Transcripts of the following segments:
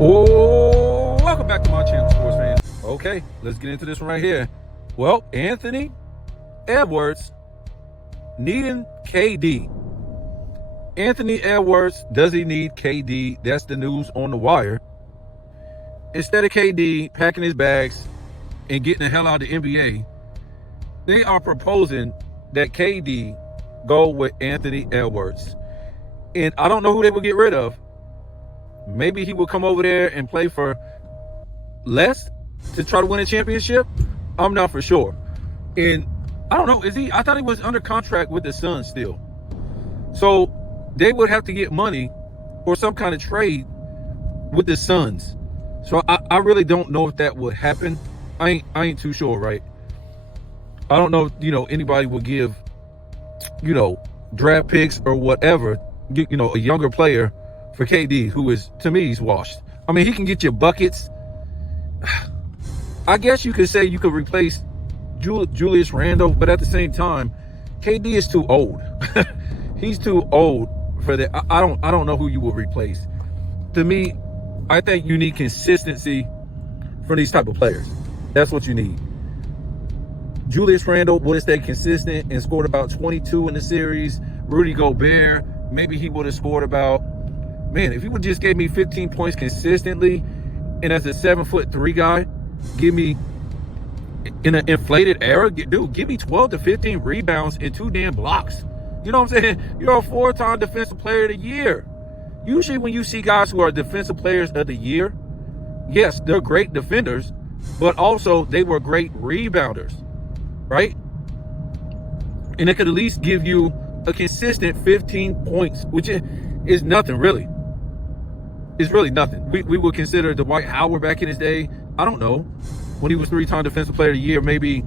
Oh, welcome back to my channel, sports fans. Okay, let's get into this one right here. Well, Anthony Edwards needing KD. Anthony Edwards, does he need KD? That's the news on the wire. Instead of KD packing his bags and getting the hell out of the NBA, they are proposing that KD go with Anthony Edwards. And I don't know who they will get rid of. Maybe he will come over there and play for less to try to win a championship. I'm not for sure. And I don't know, is he? I thought he was under contract with the Suns still. So they would have to get money or some kind of trade with the Suns. So I really don't know if that would happen. I ain't too sure, right? I don't know if, anybody will give, draft picks or whatever, a younger player for KD, who is, to me, he's washed. I mean, he can get you buckets. I guess you could say you could replace Julius Randle, but at the same time, KD is too old. He's too old for that. I don't know who you will replace. To me, I think you need consistency for these type of players. That's what you need. Julius Randle would have stayed consistent and scored about 22 in the series. Rudy Gobert, maybe he would have scored about, if he would just gave me 15 points consistently, and as a 7'3" guy, give me, in an inflated era, dude, give me 12 to 15 rebounds and 2 damn blocks. You know what I'm saying? You're a 4-time defensive player of the year. Usually when you see guys who are defensive players of the year, yes, they're great defenders, but also they were great rebounders, right? And they could at least give you a consistent 15 points, which is nothing really. It's really nothing. We would consider Dwight Howard back in his day, I don't know, when he was 3-time defensive player of the year, maybe,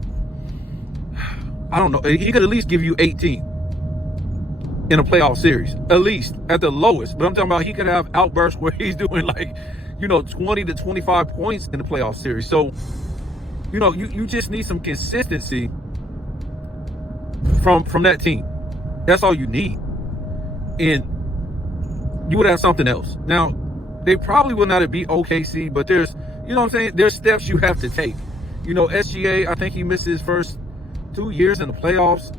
I don't know, he could at least give you 18 in a playoff series, at least at the lowest. But I'm talking about he could have outbursts where he's doing 20 to 25 points in the playoff series. So, you just need some consistency from that team. That's all you need. And you would have something else. Now, they probably will not beat OKC, but there's, there's steps you have to take. SGA, I think he missed his first 2 years in the playoffs.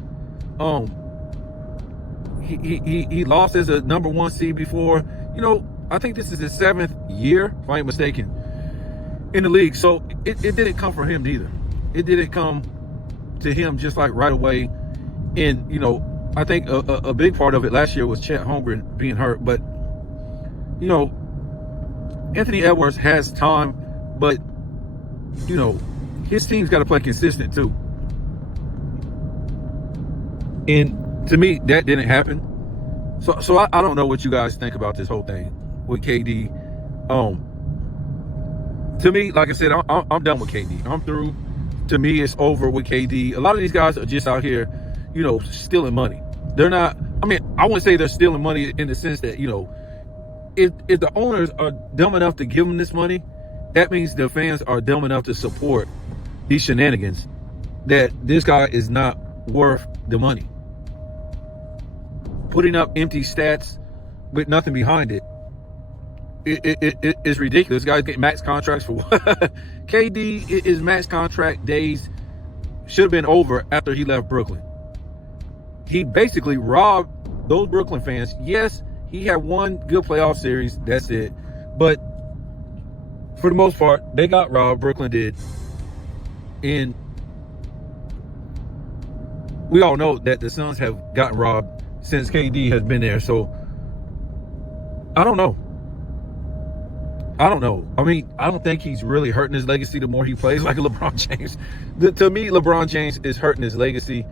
He lost as a number 1 seed before. I think this is his 7th year, if I ain't mistaken, in the league. So it didn't come from him either. It didn't come to him just like right away. And, I think a big part of it last year was Chet Holmgren being hurt. But, Anthony Edwards has time, but, his team's got to play consistent too. And to me, that didn't happen. So I don't know what you guys think about this whole thing with KD. To me, like I said, I'm done with KD. I'm through. To me, it's over with KD. A lot of these guys are just out here, stealing money. They're not, I wouldn't say they're stealing money in the sense that, if the owners are dumb enough to give them this money, that means the fans are dumb enough to support these shenanigans, that this guy is not worth the money. Putting up empty stats with nothing behind it, it is ridiculous. Guys get max contracts for what? KD, his max contract days should have been over after he left Brooklyn. He basically robbed those Brooklyn fans. Yes, he had one good playoff series, that's it. But for the most part, they got robbed, Brooklyn did. And we all know that the Suns have gotten robbed since KD has been there. So I don't know. I don't think he's really hurting his legacy the more he plays like LeBron James. To me, LeBron James is hurting his legacy.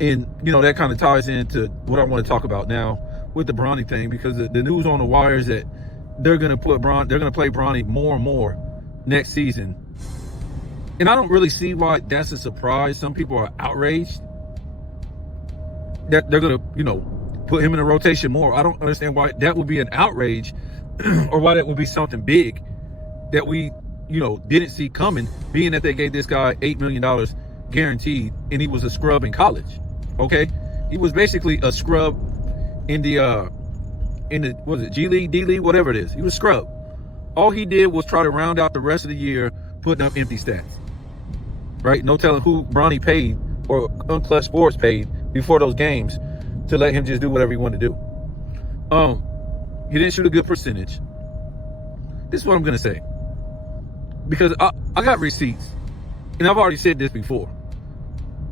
And, that kind of ties into what I want to talk about now with the Bronny thing, because the news on the wire is that they're going to play Bronny more and more next season. And I don't really see why that's a surprise. Some people are outraged that they're going to, put him in a rotation more. I don't understand why that would be an outrage or why that would be something big that we, didn't see coming, being that they gave this guy $8 million guaranteed and he was a scrub in college. Okay. He was basically a scrub in the what is it, G League, D League, whatever it is. He was a scrub. All he did was try to round out the rest of the year putting up empty stats. Right? No telling who Bronny paid or Unclutch Sports paid before those games to let him just do whatever he wanted to do. He didn't shoot a good percentage. This is what I'm going to say. Because I got receipts. And I've already said this before.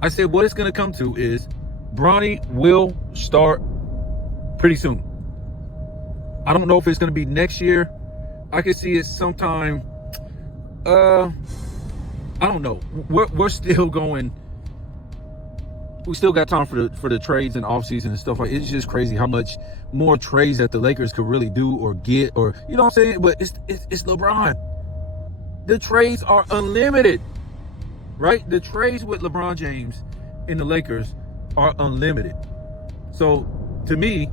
I said what it's going to come to is Bronny will start pretty soon. I don't know if it's going to be next year. I could see it sometime. I don't know. We're still going. We still got time for the trades and offseason and stuff like that. It's just crazy how much more trades that the Lakers could really do or get, or you know what I'm saying. But it's LeBron. The trades are unlimited, right? The trades with LeBron James and the Lakers are unlimited. So to me,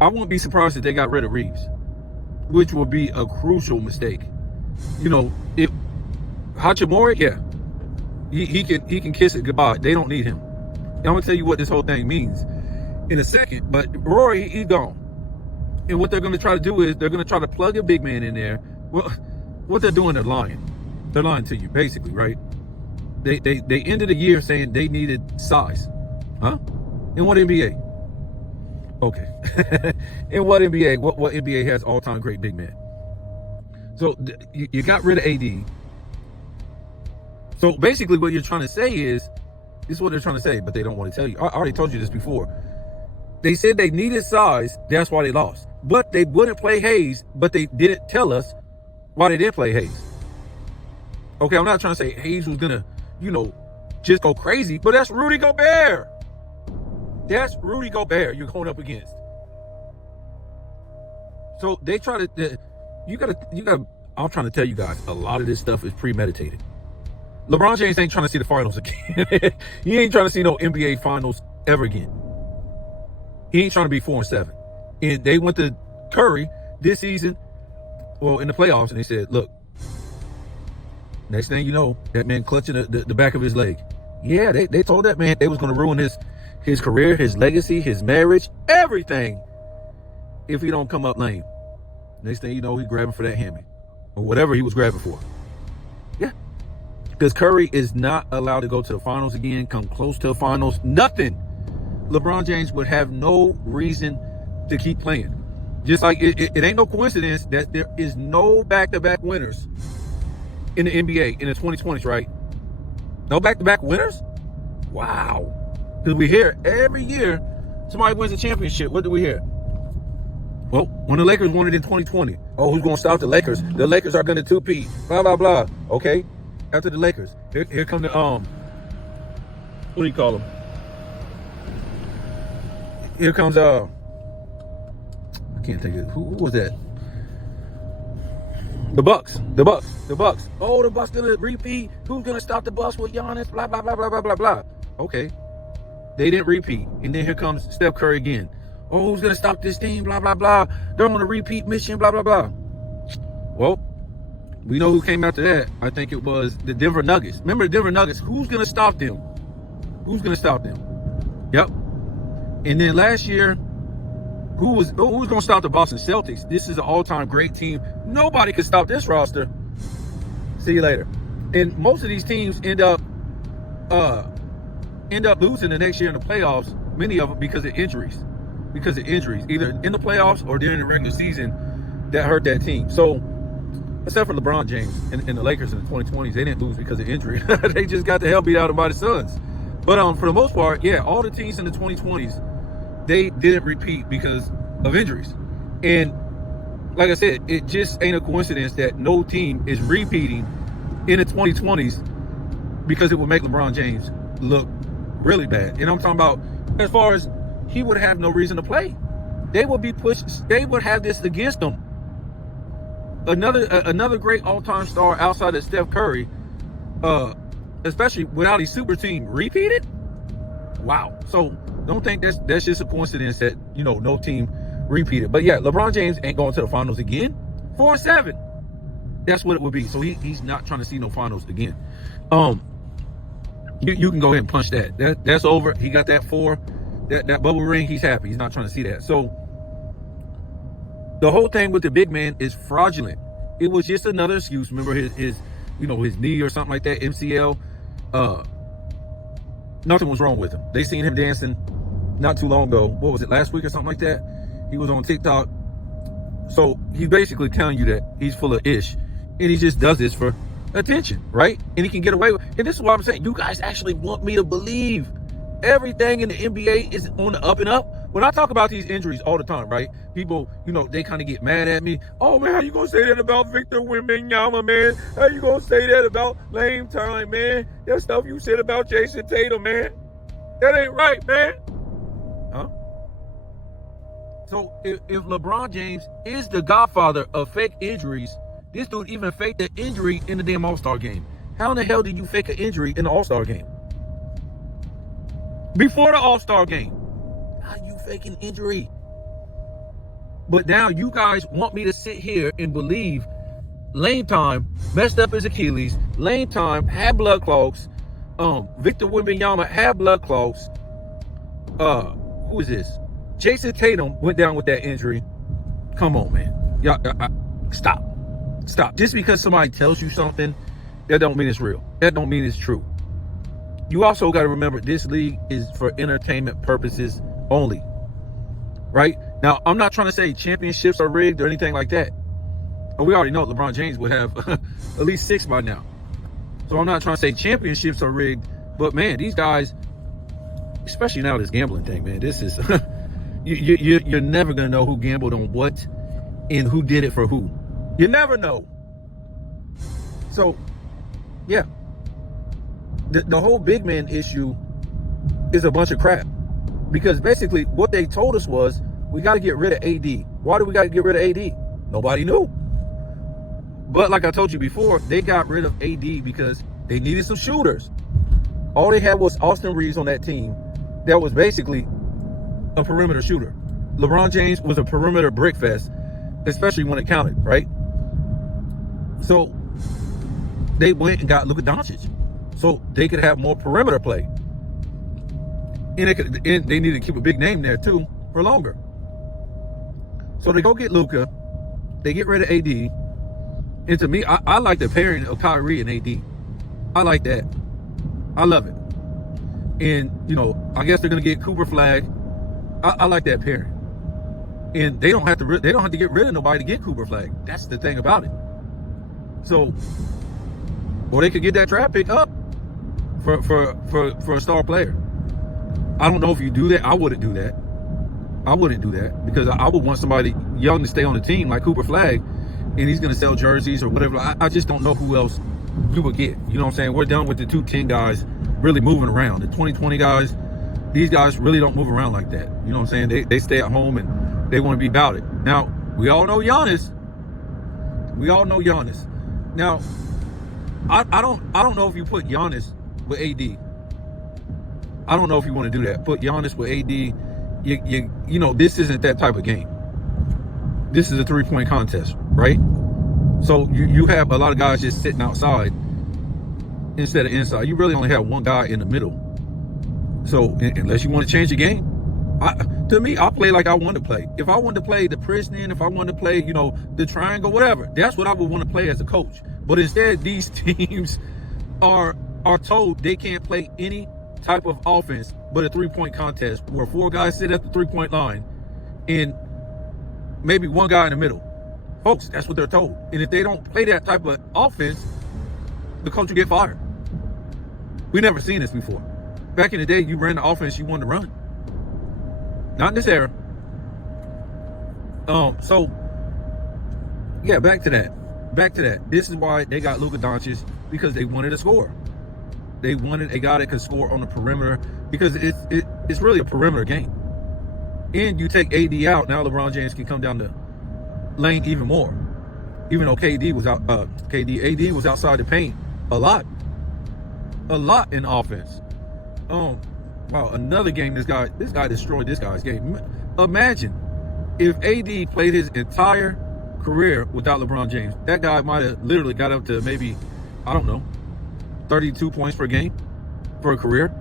I won't be surprised if they got rid of Reeves, which will be a crucial mistake. You know, if Hachimura, yeah, he can kiss it goodbye. They don't need him. And I'm gonna tell you what this whole thing means in a second. But Rory, he's gone. And what they're gonna try to do is they're gonna try to plug a big man in there. Well, what they're doing, they're lying. They're lying to you, basically, right? They ended the year saying they needed size, huh? In what NBA? Okay. In what NBA? What NBA has all-time great big man? So you got rid of AD. So basically what you're trying to say is, this is what they're trying to say, but they don't want to tell you. I already told you this before. They said they needed size, that's why they lost. But they wouldn't play Hayes, but they didn't tell us why they did play Hayes. Okay, I'm not trying to say Hayes was gonna, just go crazy, but that's Rudy Gobert. That's Rudy Gobert you're going up against. So they try to, you gotta, I'm trying to tell you guys, a lot of this stuff is premeditated. LeBron James ain't trying to see the finals again. He ain't trying to see no NBA finals ever again. He ain't trying to be 4-7. And they went to Curry this season, well, in the playoffs, and they said, look, next thing you know, that man clutching the back of his leg. Yeah, they told that man they was going to ruin his career, his legacy, his marriage, everything, if he don't come up lame. Next thing you know, he's grabbing for that hammy or whatever he was grabbing for. Yeah. Because Curry is not allowed to go to the finals again, come close to the finals, nothing. LeBron James would have no reason to keep playing. Just like it ain't no coincidence that there is no back-to-back winners in the NBA in the 2020s, right? No back-to-back winners? Wow. Because we hear every year somebody wins a championship. What do we hear? Well, when the Lakers won it in 2020, oh, who's going to stop the Lakers? The Lakers are going to two-peat, blah, blah, blah. Okay, after the Lakers. Here come the, what do you call them? Here comes, I can't think of it. Who was that? The Bucks. Oh, the Bucks gonna repeat. Who's gonna stop the Bucks with Giannis? Blah, blah, blah, blah, blah, blah, blah. Okay. They didn't repeat. And then here comes Steph Curry again. Oh, who's gonna stop this team? Blah, blah, blah. They're on a repeat mission, blah, blah, blah. Well, we know who came after that. I think it was the Denver Nuggets. Remember the Denver Nuggets? Who's gonna stop them? Who's gonna stop them? Yep. And then last year, who's going to stop the Boston Celtics? This is an all-time great team. Nobody can stop this roster. See you later. And most of these teams end up losing the next year in the playoffs. Many of them because of injuries. Either in the playoffs or during the regular season that hurt that team. So, except for LeBron James and the Lakers in the 2020s, they didn't lose because of injury. They just got the hell beat out of them by the Suns. But for the most part, yeah, all the teams in the 2020s, they didn't repeat because of injuries. And like I said, it just ain't a coincidence that no team is repeating in the 2020s because it would make LeBron James look really bad. And I'm talking about as far as he would have no reason to play. They would be pushed. They would have this against them. Another great all-time star outside of Steph Curry, especially without his super team repeated. Wow. So don't think that's just a coincidence that, no team repeated. But yeah, LeBron James ain't going to the finals again. 4-7. That's what it would be. So he's not trying to see no finals again. You can go ahead and punch that. That's over. He got that 4. That bubble ring, he's happy. He's not trying to see that. So The whole thing with the big man is fraudulent. It was just another excuse. Remember his knee or something like that, MCL. Nothing was wrong with him. They seen him dancing not too long ago. What was it, last week or something like that? He was on TikTok. So he's basically telling you that he's full of ish, and he just does this for attention, right? And he can get away with. And this is what I'm saying. You guys actually want me to believe everything in the NBA is on the up and up. When I talk about these injuries all the time, right? People, they kind of get mad at me. Oh man, how you gonna say that about Victor Wembanyama, man? How you gonna say that about Lame Time, man? That stuff you said about Jason Tatum, man. That ain't right, man. Huh? So if LeBron James is the godfather of fake injuries, this dude even faked the injury in the damn All-Star game. How in the hell did you fake an injury in the All-Star game? Before the All-Star game. How you faking injury? But now you guys want me to sit here and believe Lame Time messed up his Achilles. Lame Time had blood clots. Victor Wembanyama had blood clots. Who is this? Jason Tatum went down with that injury. Come on, man. Y'all, stop. Just because somebody tells you something, that don't mean it's real. That don't mean it's true. You also got to remember this league is for entertainment purposes only, right? Now, I'm not trying to say championships are rigged or anything like that. And we already know LeBron James would have at least 6 by now. So I'm not trying to say championships are rigged, but man, these guys, especially now this gambling thing, man, this is, you're never going to know who gambled on what and who did it for who. You never know. So, yeah. The whole big man issue is a bunch of crap. Because basically what they told us was, we got to get rid of AD. Why do we got to get rid of AD? Nobody knew. But like I told you before, they got rid of AD because they needed some shooters. All they had was Austin Reeves on that team that was basically a perimeter shooter. LeBron James was a perimeter brickfest, especially when it counted, right? So they went and got Luka Doncic so they could have more perimeter play. And they needed to keep a big name there too for longer. So they go get Luka, they get rid of AD. And to me, I like the pairing of Kyrie and AD. I like that. I love it. And I guess they're gonna get Cooper Flag. I like that pairing. And they don't have to get rid of nobody to get Cooper Flag. That's the thing about it. So, or they could get that draft pick up for a star player. I don't know if you do that. I wouldn't do that. Because I would want somebody young to stay on the team like Cooper Flag, and he's going to sell jerseys or whatever. I just don't know who else you would get. You know what I'm saying? We're done with the 210 guys really moving around. The 2020 guys, these guys really don't move around like that. You know what I'm saying? They stay at home and they want to be about it. Now, we all know Giannis. Now, I don't know if you put Giannis with AD. I don't know if you want to do that. Put Giannis with AD. This isn't that type of game. This is a 3-point contest, right? So you have a lot of guys just sitting outside instead of inside. You really only have one guy in the middle. So unless you want to change the game, to me, I'll play like I want to play. If I wanted to play the prison, if I wanted to play, the triangle, whatever, that's what I would want to play as a coach. But instead, these teams are told they can't play any type of offense but a 3-point contest where 4 guys sit at the 3-point line and maybe 1 guy in the middle. Folks, that's what they're told. And if they don't play that type of offense, the coach will get fired. We never seen this before. Back in the day, you ran the offense you wanted to run. Not in this era. So yeah, back to that. This is why they got Luka Doncic, because they wanted to score. They wanted a guy that could score on the perimeter, because it's really a perimeter game. And you take AD out, now LeBron James can come down the lane even more. Even though AD was outside the paint a lot in offense. Wow, another game this guy destroyed this guy's game. Imagine if AD played his entire career without LeBron James. That guy might have literally got up to maybe, I don't know, 32 points per game for a career.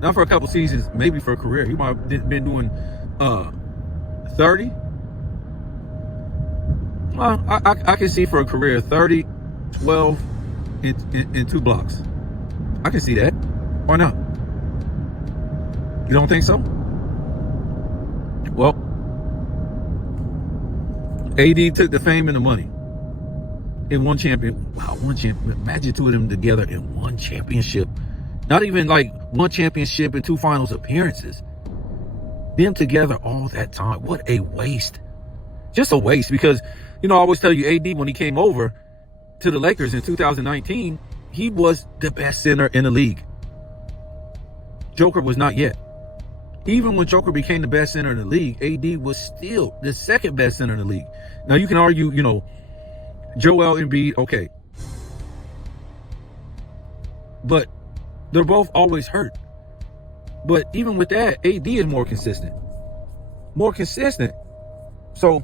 Not for a couple seasons, maybe for a career. He might have been doing 30. Well, I can see for a career 30, 12, in 2 blocks. I can see that. Why not? You don't think so? Well, AD took the fame and the money in one champion. Wow, one champion. Imagine 2 of them together in one championship. Not even like one championship and 2 finals appearances. Them together all that time. What a waste. Just a waste, because, I always tell you, AD, when he came over to the Lakers in 2019, he was the best center in the league. Joker was not yet. Even when Joker became the best center in the league, AD was still the second best center in the league. Now, you can argue, Joel Embiid, okay. But they're both always hurt. But even with that, AD is more consistent. More consistent. So,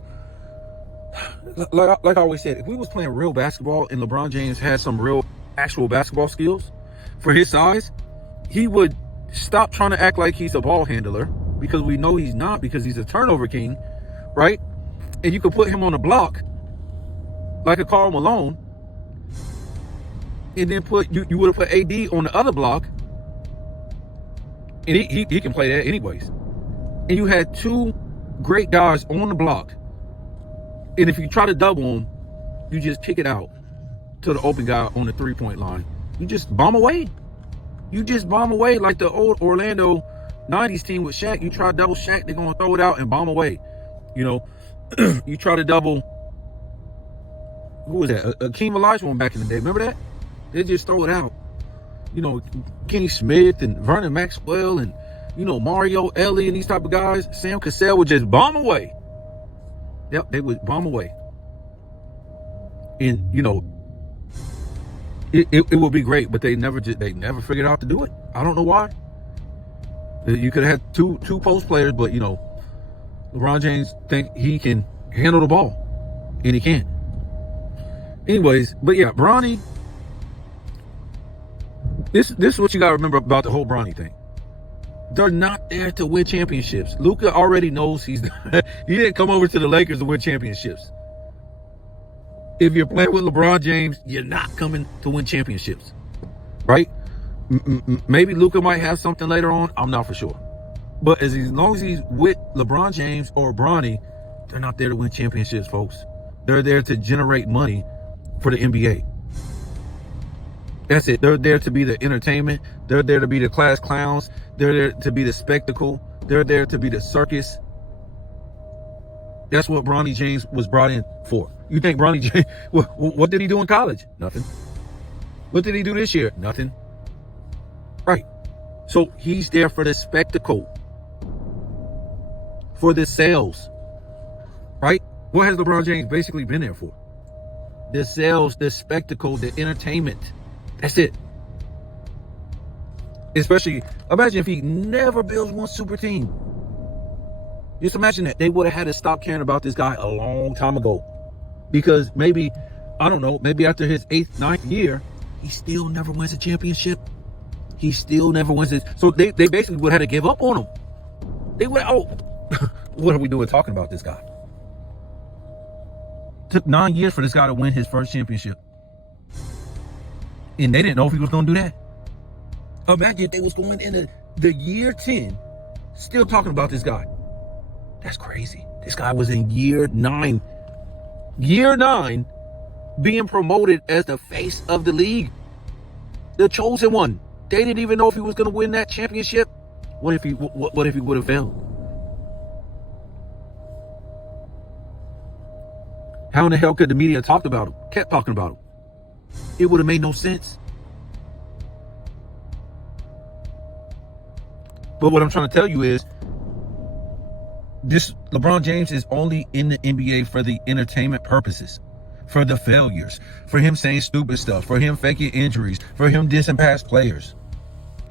like I always said, if we was playing real basketball and LeBron James had some real actual basketball skills for his size, he would stop trying to act like he's a ball handler, because we know he's not, because he's a turnover king, right? And you could put him on a block like a Karl Malone, and then you would have put AD on the other block, and he can play that anyways. And you had 2 great guys on the block, and if you try to double them, you just kick it out to the open guy on the 3-point line. You just bomb away. You just bomb away like the old Orlando 90s team with Shaq. You try to double Shaq, they're going to throw it out and bomb away. You try to double, who was that? Akeem Olajuwon back in the day. Remember that? They just throw it out. Kenny Smith and Vernon Maxwell and, Mario Ellie and these type of guys. Sam Cassell would just bomb away. Yep, they would bomb away. And, it would be great, but they never figured out to do it. I don't know why. You could have had two post players, but LeBron James think he can handle the ball, and he can't. Anyways, but yeah, Bronny. This is what you gotta remember about the whole Bronny thing. They're not there to win championships. Luka already knows he didn't come over to the Lakers to win championships. If you're playing with LeBron James, you're not coming to win championships, right? Maybe Luka might have something later on. I'm not for sure. But as long as he's with LeBron James or Bronny, they're not there to win championships, folks. They're there to generate money for the NBA. That's it. They're there to be the entertainment. They're there to be the class clowns. They're there to be the spectacle. They're there to be the circus. That's what Bronny James was brought in for. You think Bronny James, what did he do in college? Nothing. What did he do this year? Nothing. Right. So he's there for the spectacle, for the sales, right? What has LeBron James basically been there for? The sales, the spectacle, the entertainment. That's it. Especially, imagine if he never builds one super team. Just imagine that. They would have had to stop caring about this guy a long time ago. Because maybe, I don't know, maybe after his 8th, 9th year, he still never wins a championship. He still never wins it. So they basically would have had to give up on him. They would, what are we doing talking about this guy? Took 9 years for this guy to win his first championship. And they didn't know if he was going to do that. Imagine if they was going into the year 10, still talking about this guy. That's crazy. This guy was in year 9. Year 9, being promoted as the face of the league. The chosen one. They didn't even know if he was going to win that championship. What if he would have failed? How in the hell could the media talk about him? Kept talking about him. It would have made no sense. But what I'm trying to tell you is, this LeBron James is only in the NBA for the entertainment purposes, for the failures, for him saying stupid stuff, for him faking injuries, for him dissing past players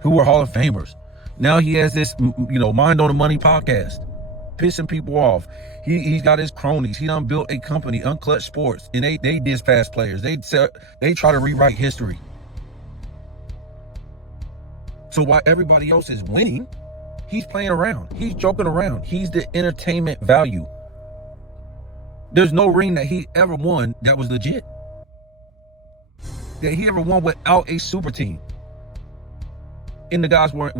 who were Hall of Famers. Now he has this, Mind on the Money podcast, pissing people off. He's got his cronies. He done built a company, Unclutch Sports, and they diss past players. They try to rewrite history. So while everybody else is winning, he's playing around. He's joking around. He's the entertainment value. There's no ring that he ever won that was legit. That he ever won without a super team. And the guys were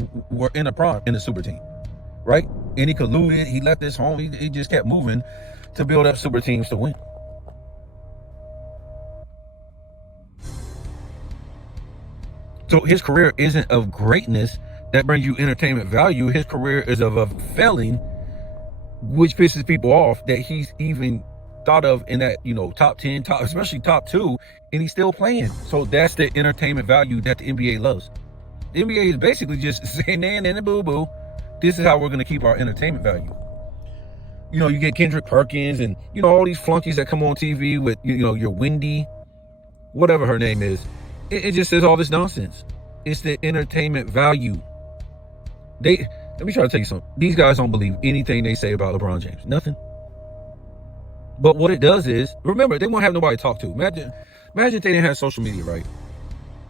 in the prime in the super team, right? And he colluded. He left this home. He just kept moving to build up super teams to win. So his career isn't of greatness that brings you entertainment value. His career is of a failing, which pisses people off that he's even thought of in that, top 10, especially top 2, and he's still playing. So that's the entertainment value that the NBA loves. The NBA is basically just saying, nan, and boo-boo, this is how we're going to keep our entertainment value. You get Kendrick Perkins and, all these flunkies that come on TV with, your Wendy, whatever her name is. It just says all this nonsense. It's the entertainment value. Let me try to tell you something. These guys don't believe anything they say about LeBron James. Nothing. But what it does is, remember, they won't have nobody to talk to. Imagine if they didn't have social media, right?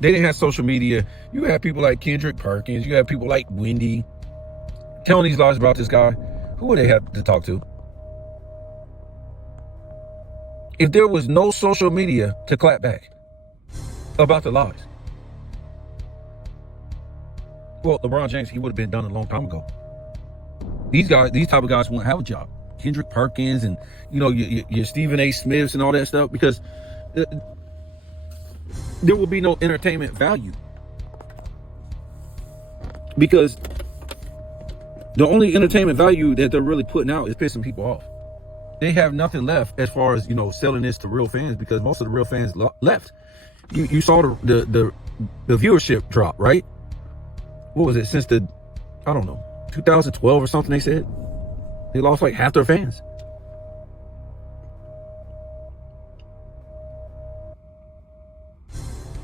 They didn't have social media. You have people like Kendrick Perkins. You have people like Wendy telling these lies about this guy. Who would they have to talk to? If there was no social media to clap back about the lies, well, LeBron James, he would have been done a long time ago. These type of guys won't have a job. Kendrick Perkins and, your Stephen A. Smiths and all that stuff, because there will be no entertainment value. Because the only entertainment value that they're really putting out is pissing people off. They have nothing left as far as, selling this to real fans, because most of the real fans left. You saw the viewership drop, right? What was it? Since 2012 or something, they said. They lost like half their fans.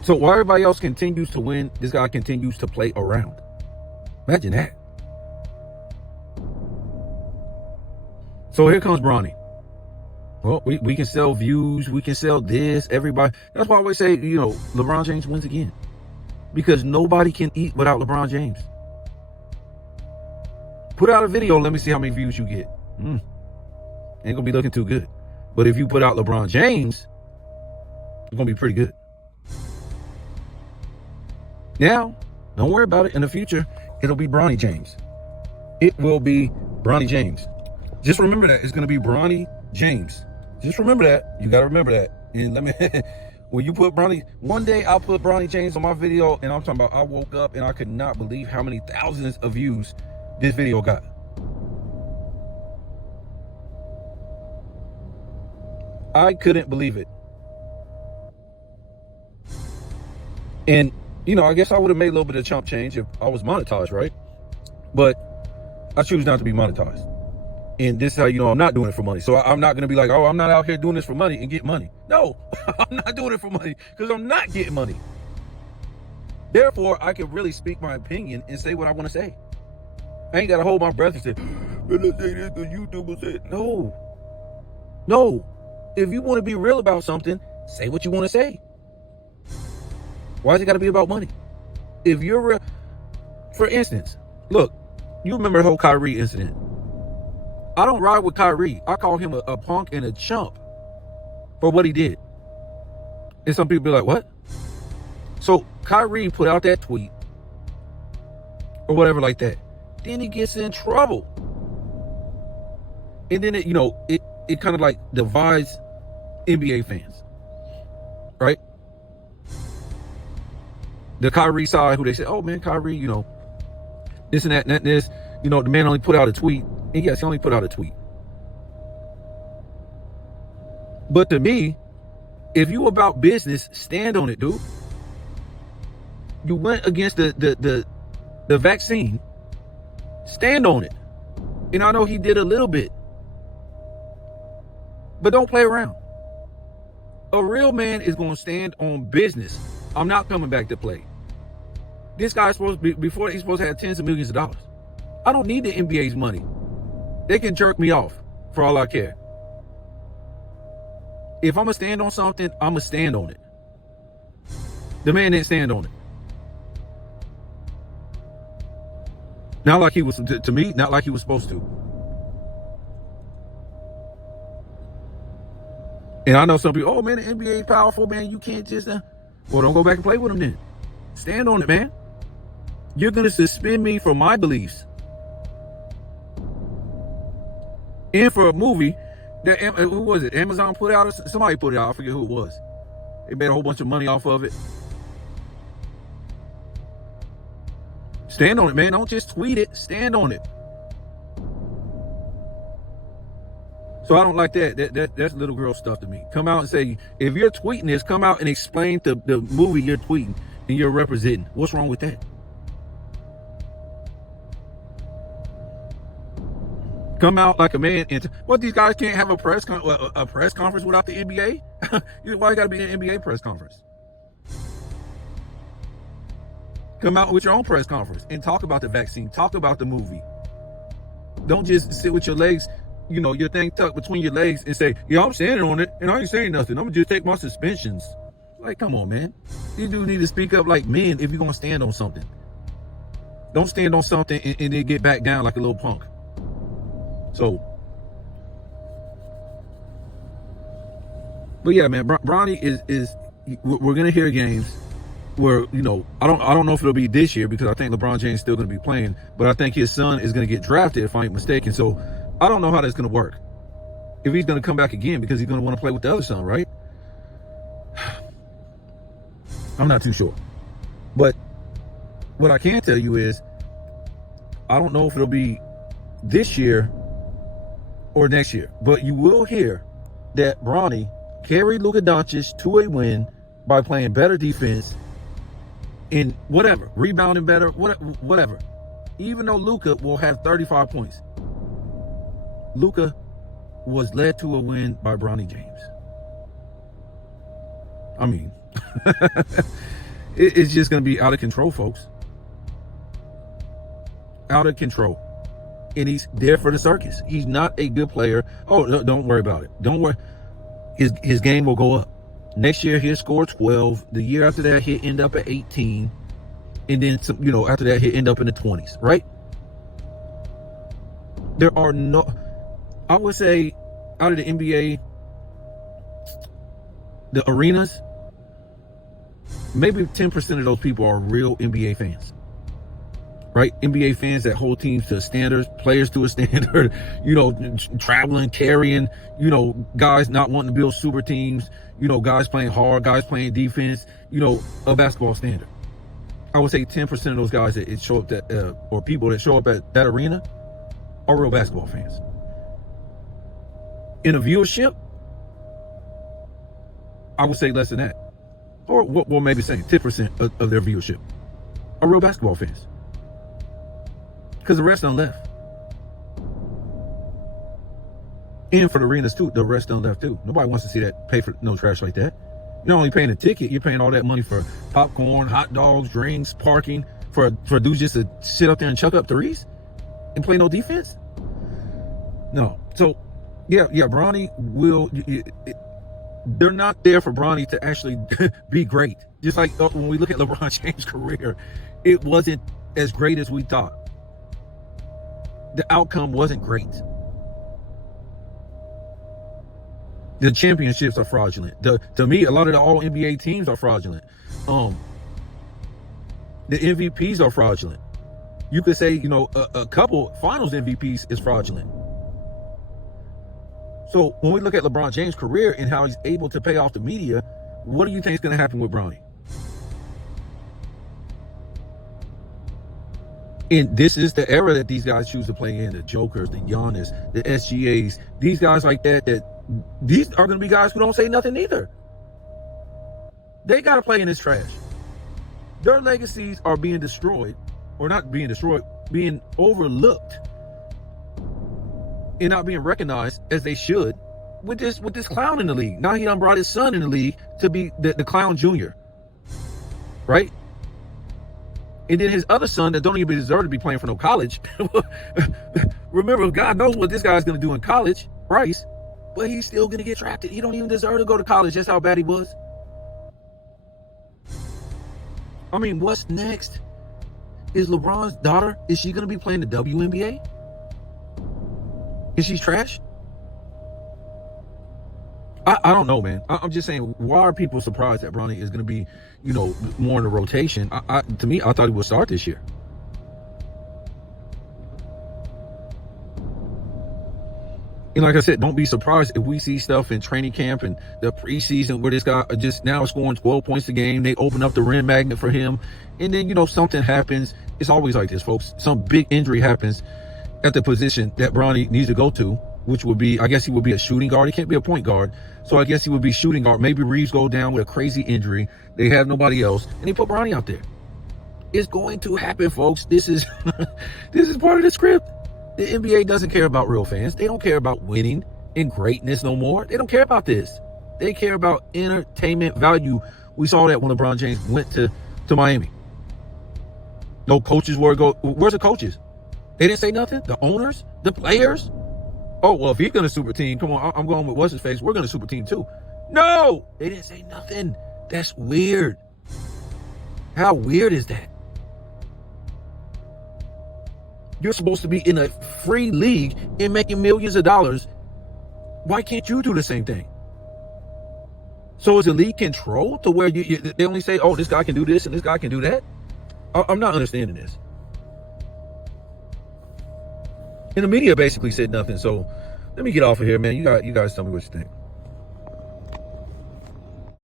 So while everybody else continues to win, this guy continues to play around. Imagine that. So here comes Bronny. Well, we can sell views. We can sell this. Everybody. That's why I always say, LeBron James wins again. Because nobody can eat without LeBron James. Put out a video. Let me see how many views you get. Ain't going to be looking too good. But if you put out LeBron James, it's going to be pretty good. Now, don't worry about it. In the future, it'll be Bronny James. It will be Bronny James. Just remember that. It's going to be Bronny James. Just remember that. You got to remember that. And let me, when you put Bronny, one day I'll put Bronny James on my video, and I'm talking about I woke up and I could not believe how many thousands of views this video got. I couldn't believe it. And, I guess I would have made a little bit of chump change if I was monetized, right? But I choose not to be monetized. And this is how I'm not doing it for money. So I'm not going to be like, oh, I'm not out here doing this for money and get money. No, I'm not doing it for money because I'm not getting money. Therefore, I can really speak my opinion and say what I want to say. I ain't got to hold my breath and say, let's say this because YouTuber said. No. If you want to be real about something, say what you want to say. Why is it got to be about money? If you're real, for instance, look, you remember the whole Kyrie incident. I don't ride with Kyrie. I call him a punk and a chump for what he did. And some people be like, what? So Kyrie put out that tweet or whatever like that. Then he gets in trouble. And then it kind of like divides NBA fans. Right? The Kyrie side, who they say, oh man, Kyrie, this and that and that and this. The man only put out a tweet. And yes, he only put out a tweet. But to me, if you about business, stand on it, dude. You went against the vaccine. Stand on it. And I know he did a little bit. But don't play around. A real man is going to stand on business. I'm not coming back to play. This guy's supposed to be, before he's supposed to have tens of millions of dollars. I don't need the NBA's money. They can jerk me off for all I care. If I'm going to stand on something, I'm going to stand on it. The man didn't stand on it. Not like he was, to me, not like he was supposed to. And I know some people, oh man, the NBA is powerful, man. You can't just, well, don't go back and play with them then. Stand on it, man. You're going to suspend me for my beliefs. And for a movie that, who was it? Amazon put out, or somebody put it out. I forget who it was. They made a whole bunch of money off of it. Stand on it, man. Don't just tweet it. Stand on it. So I don't like that. That's little girl stuff to me. Come out and say, if you're tweeting this, come out and explain the movie you're tweeting and you're representing. What's wrong with that? Come out like a man. And what, these guys can't have a press conference without the NBA? Why you got to be an NBA press conference? Come out with your own press conference and talk about the vaccine. Talk about the movie. Don't just sit with your legs, your thing tucked between your legs and say, yeah, I'm standing on it and I ain't saying nothing. I'm gonna just take my suspensions. Like, come on, man. You do need to speak up like men if you're gonna stand on something. Don't stand on something and then get back down like a little punk. So, but yeah, man, Bronny is we're gonna hear games where, I don't know if it'll be this year because I think LeBron James is still gonna be playing, but I think his son is gonna get drafted if I ain't mistaken. So I don't know how that's gonna work. If he's gonna come back again because he's gonna want to play with the other son, right? I'm not too sure. But what I can tell you is I don't know if it'll be this year or next year, but you will hear that Bronny carried Luka Doncic to a win by playing better defense in whatever, rebounding better, whatever. Even though Luka will have 35 points, Luka was led to a win by Bronny James. I mean, it's just going to be out of control, folks. Out of control. And he's there for the circus. He's not a good player. Oh, no, don't worry about it. Don't worry. His game will go up. Next year, he'll score 12. The year after that, he'll end up at 18. And then, after that, he'll end up in the 20s, right? There are no, I would say, out of the NBA, the arenas, maybe 10% of those people are real NBA fans. Right? NBA fans that hold teams to standards, players to a standard, traveling, carrying, guys not wanting to build super teams, guys playing hard, guys playing defense, a basketball standard. I would say 10% of those guys that show up or people that show up at that arena are real basketball fans. In a viewership, I would say less than that. Or well, maybe saying 10% of their viewership are real basketball fans. Because the rest done left. And for the arenas too, the rest done left too. Nobody wants to see that, pay for no trash like that. You're not only paying a ticket, you're paying all that money for popcorn, hot dogs, drinks, parking, for dudes just to sit up there and chuck up threes and play no defense? No. So, yeah, Bronny will, they're not there for Bronny to actually be great. Just like when we look at LeBron James' career, it wasn't as great as we thought. The outcome wasn't great. The championships are fraudulent. To me, a lot of the all NBA teams are fraudulent. The MVPs are fraudulent. You could say, a couple finals MVPs is fraudulent. So when we look at LeBron James' career and how he's able to pay off the media, what do you think is going to happen with Bronny? And this is the era that these guys choose to play in. The Jokers, the Giannis, the SGAs, these guys like that these are going to be guys who don't say nothing either. They got to play in this trash. Their legacies are being destroyed, or not being destroyed, being overlooked and not being recognized as they should with this clown in the league. Now he done brought his son in the league to be the clown junior. Right? And then his other son that don't even deserve to be playing for no college. Remember, God knows what this guy's going to do in college, Bryce, but he's still going to get drafted. He don't even deserve to go to college. That's how bad he was. I mean, what's next? Is LeBron's daughter, is she going to be playing the WNBA? Is she trash? I don't know, man. I'm just saying, why are people surprised that Bronny is going to be, more in the rotation? To me, I thought he would start this year. And like I said, don't be surprised if we see stuff in training camp and the preseason where this guy just now scoring 12 points a game. They open up the rim magnet for him. And then, something happens. It's always like this, folks. Some big injury happens at the position that Bronny needs to go to, which would be, I guess he would be a shooting guard. He can't be a point guard. So I guess he would be shooting guard. Maybe Reeves go down with a crazy injury. They have nobody else. And they put Bronny out there. It's going to happen, folks. This is this is part of the script. The NBA doesn't care about real fans. They don't care about winning and greatness no more. They don't care about this. They care about entertainment value. We saw that when LeBron James went to Miami. No coaches were go. Where's the coaches? They didn't say nothing. The owners, the players. Oh, well, if he's going to super team, come on, I'm going with what's his face. We're going to super team too. No, they didn't say nothing. That's weird. How weird is that? You're supposed to be in a free league and making millions of dollars. Why can't you do the same thing? So is the league controlled to where they only say, oh, this guy can do this and this guy can do that? I'm not understanding this. And the media basically said nothing. So let me get off of here, man. You guys tell me what you think.